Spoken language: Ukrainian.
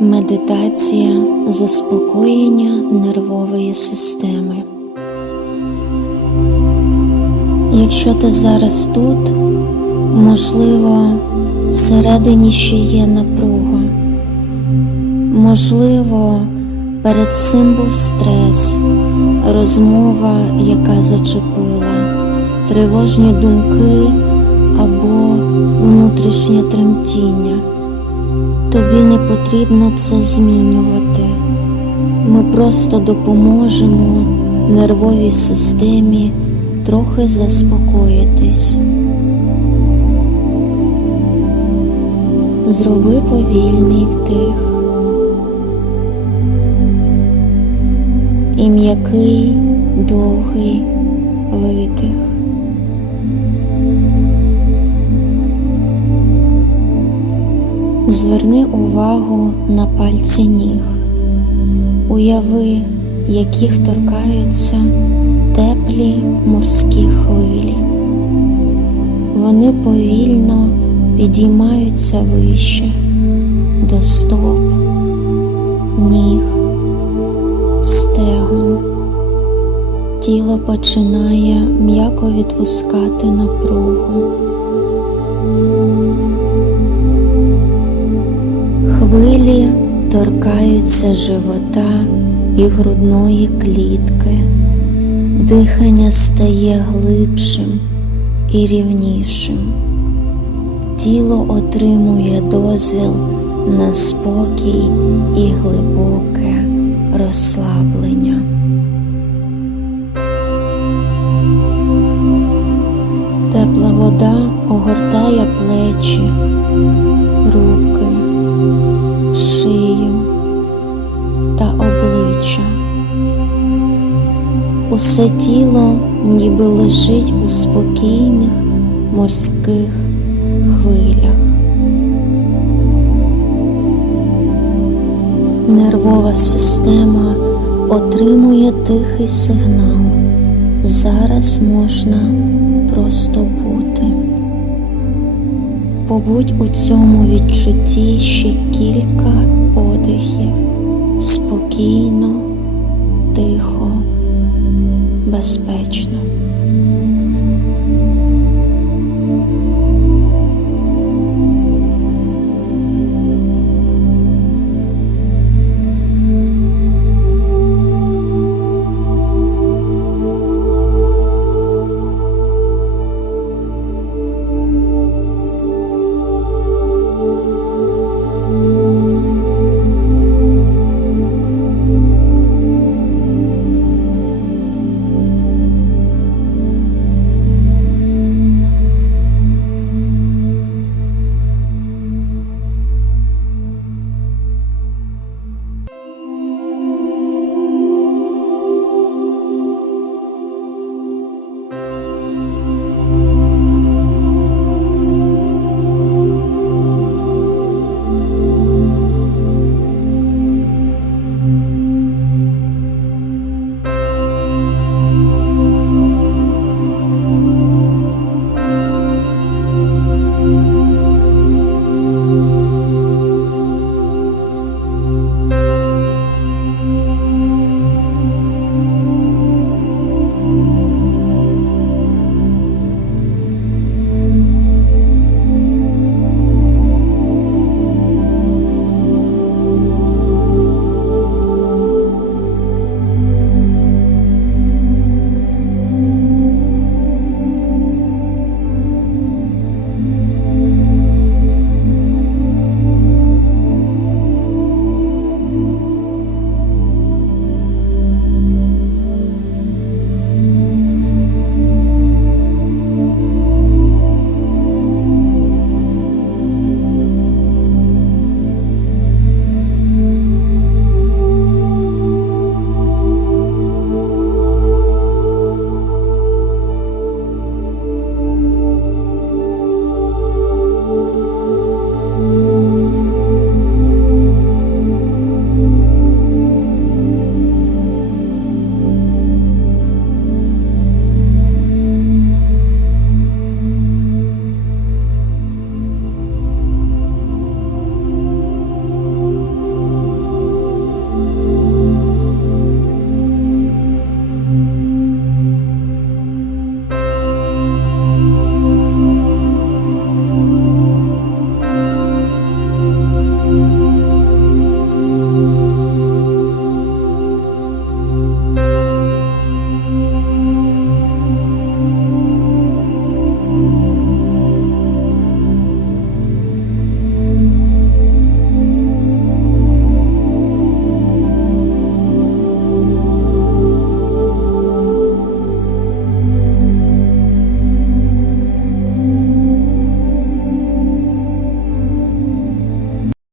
Медитація заспокоєння нервової системи. Якщо ти зараз тут, можливо, всередині ще є напруга. Можливо, перед цим був стрес, розмова, яка зачепила, тривожні думки або внутрішнє тремтіння. Тобі не потрібно це змінювати. Ми просто допоможемо нервовій системі трохи заспокоїтись. Зроби повільний вдих і м'який довгий видих. Зверни увагу на пальці ніг. Уяви, яких торкаються теплі морські хвилі. Вони повільно підіймаються вище до стоп, ніг, стегон. Тіло починає м'яко відпускати напругу. Торкаються живота і грудної клітки, дихання стає глибшим і рівнішим. Тіло отримує дозвіл на спокій і глибоке розслаблення. Тепла вода огортає плечі, Усе тіло ніби лежить у спокійних морських хвилях. Нервова система отримує тихий сигнал. Зараз можна просто бути. Побудь у цьому відчутті ще кілька подихів, спокійно, тихо, безпечно.